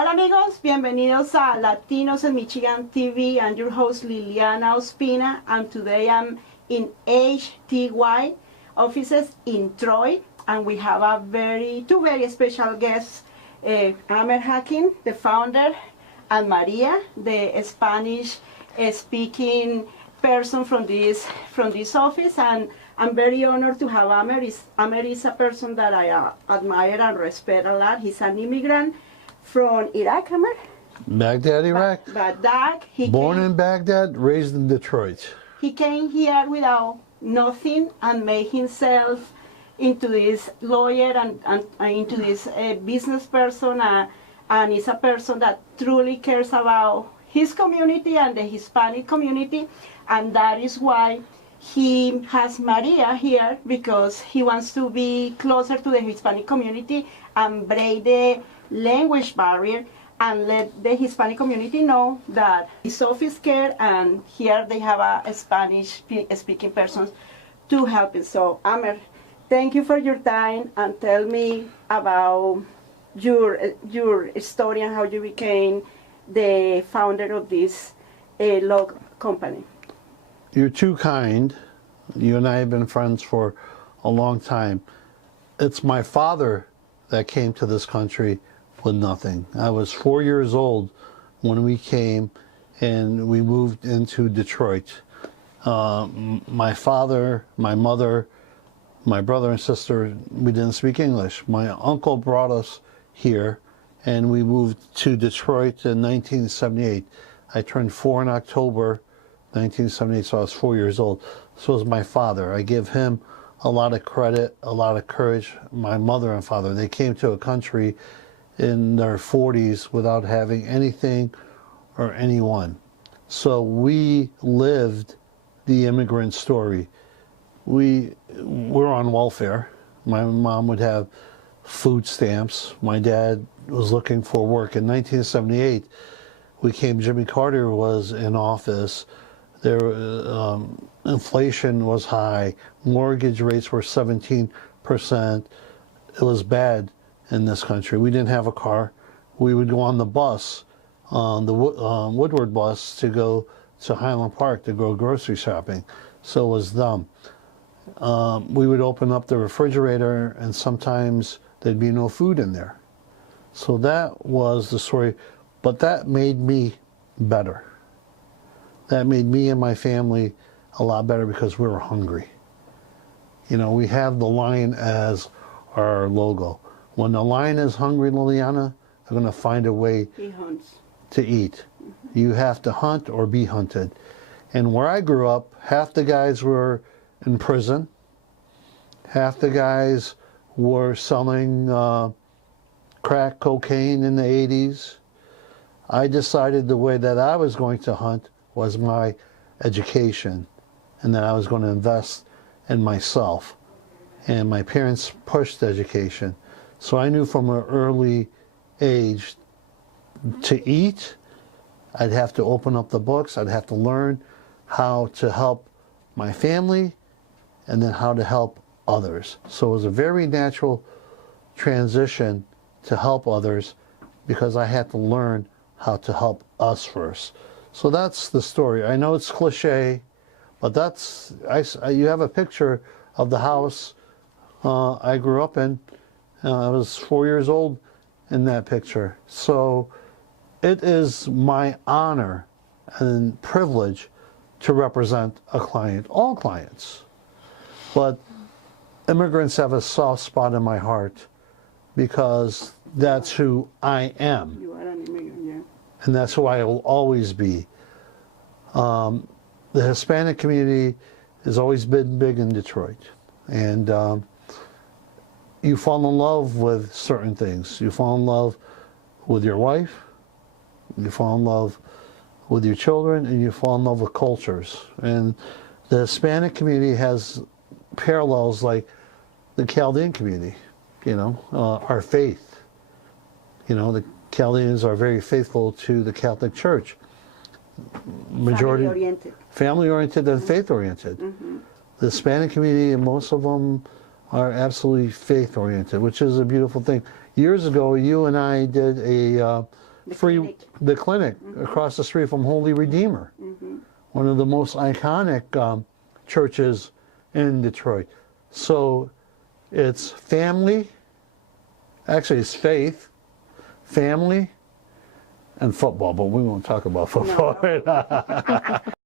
Hola amigos, bienvenidos a Latinos en Michigan TV. I'm your host Liliana Ospina, and today I'm in HTY offices in Troy, and we have two very special guests, Amer Hakim, the founder, and Maria, the Spanish speaking person from this office. And I'm very honored to have Amer. Amer is a person that I admire and respect a lot. He's an immigrant from Iraq, Amer? Baghdad, Iraq. Baghdad. Born in Baghdad, raised in Detroit. He came here without nothing and made himself into this lawyer and into this business person, and is a person that truly cares about his community and the Hispanic community, and that is why he has Maria here, because he wants to be closer to the Hispanic community and break the language barrier and let the Hispanic community know that his office care, and here they have a Spanish speaking person to help him. So Amer, thank you for your time, and tell me about your story and how you became the founder of this law company. You're too kind. You and I have been friends for a long time. It's my father that came to this country with nothing. I was 4 years old when we came, and we moved into Detroit. My father, my mother, my brother and sister, we didn't speak English. My uncle brought us here, and we moved to Detroit in 1978. I turned 4 in October 1978, so I was 4 years old. This was my father. I give him a lot of credit, a lot of courage. My mother and father, they came to a country in their 40s without having anything or anyone. So we lived the immigrant story. We were on welfare. My mom would have food stamps. My dad was looking for work. In 1978, Jimmy Carter was in office. Inflation was high. Mortgage rates were 17%. It was bad in this country. We didn't have a car. We would go on the bus, the Woodward bus, to go to Highland Park to go grocery shopping. So it was dumb. We would open up the refrigerator, and sometimes there'd be no food in there. So that was the story, but that made me better. That made me and my family a lot better because we were hungry. You know, we have the lion as our logo. When the lion is hungry, Liliana, they're going to find a way to eat. Mm-hmm. You have to hunt or be hunted. And where I grew up, half the guys were in prison. Half the guys were selling crack cocaine in the 80s. I decided the way that I was going to hunt was my education, and that I was going to invest in myself. And my parents pushed education. So I knew from an early age to eat, I'd have to open up the books, I'd have to learn how to help my family, and then how to help others. So it was a very natural transition to help others, because I had to learn how to help us first. So that's the story. I know it's cliche, but you have a picture of the house I grew up in. I was 4 years old in that picture. So it is my honor and privilege to represent a client, all clients. But immigrants have a soft spot in my heart, because that's who I am. You are an immigrant, yeah. And that's who I will always be. The Hispanic community has always been big in Detroit. And you fall in love with certain things. You fall in love with your wife, you fall in love with your children, and you fall in love with cultures. And the Hispanic community has parallels like the Chaldean community, you know, our faith. You know, the Chaldeans are very faithful to the Catholic Church. Majority family-oriented and faith-oriented. Mm-hmm. The Hispanic community, and most of them are absolutely faith-oriented, which is a beautiful thing. Years ago, you and I did a clinic. the clinic across the street from Holy Redeemer, one of the most iconic churches in Detroit. So it's family, actually it's faith, family, and football, but we won't talk about football right now.